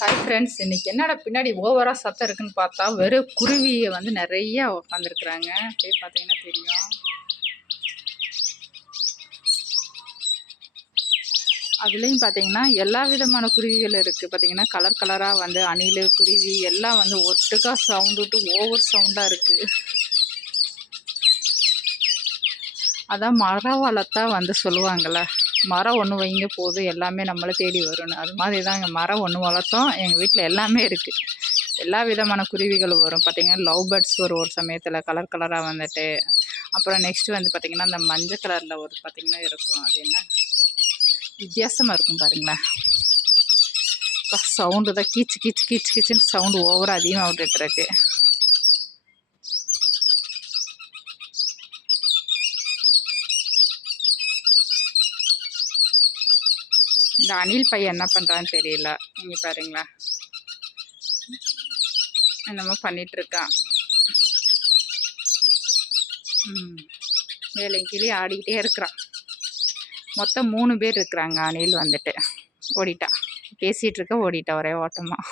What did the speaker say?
Hi friends இன்னைக்கு என்னடா பின்னாடி ஓவராக சத்தம் இருக்குன்னு பார்த்தா வெறும் குருவியை வந்து நிறைய உட்காந்துருக்குறாங்க போய் பார்த்தீங்கன்னா தெரியும். அதுலேயும் பார்த்தீங்கன்னா எல்லா விதமான குருவிகள் இருக்குது பார்த்தீங்கன்னா கலர் கலராக வந்து அணில் குருவி எல்லாம் வந்து ஒட்டுக்கா சவுண்டு விட்டு ஓவர் சவுண்டாக இருக்குது அதான் மரம் வளர்த்தா வந்து சொல்லுவாங்கள்ல மரம் ஒன்று வைங்க போதும் எல்லாமே நம்மளை தேடி வரும்னு. அது மாதிரி தான் இங்கே மரம் ஒன்று வளர்த்தோம். எங்கள் வீட்டில் எல்லாமே இருக்குது எல்லா விதமான குருவிகளும் வரும். பார்த்திங்கன்னா லவ் பேர்ட்ஸ் வரும் ஒரு சமயத்தில். கலர் கலராக வந்துட்டு. அப்புறம் நெக்ஸ்ட்டு வந்து பார்த்திங்கன்னா அந்த மஞ்சள் கலரில் ஒரு பார்த்திங்கன்னா இருக்கும். அது என்ன? வித்தியாசமாக இருக்கும் பாருங்களேன். சவுண்டு தான். கீச்சு கீச்சு கீச்சு கீச்சுன்னு சவுண்டு ஓவராக அதிகமாக விட்டுட்டுருக்கு இந்த அணில் பையன் என்ன பண்ணுறான்னு தெரியல. நீங்கள் பாருங்களா என்னமோ பண்ணிகிட்ருக்கான் ம். வேலையும் கிளி ஆடிக்கிட்டே இருக்கிறான். மொத்தம் மூணு பேர் இருக்கிறாங்க அணில் வந்துட்டு. ஓடிட்டா. பேசிகிட்டு இருக்க ஓடிட்டா ஒரே ஓட்டமாக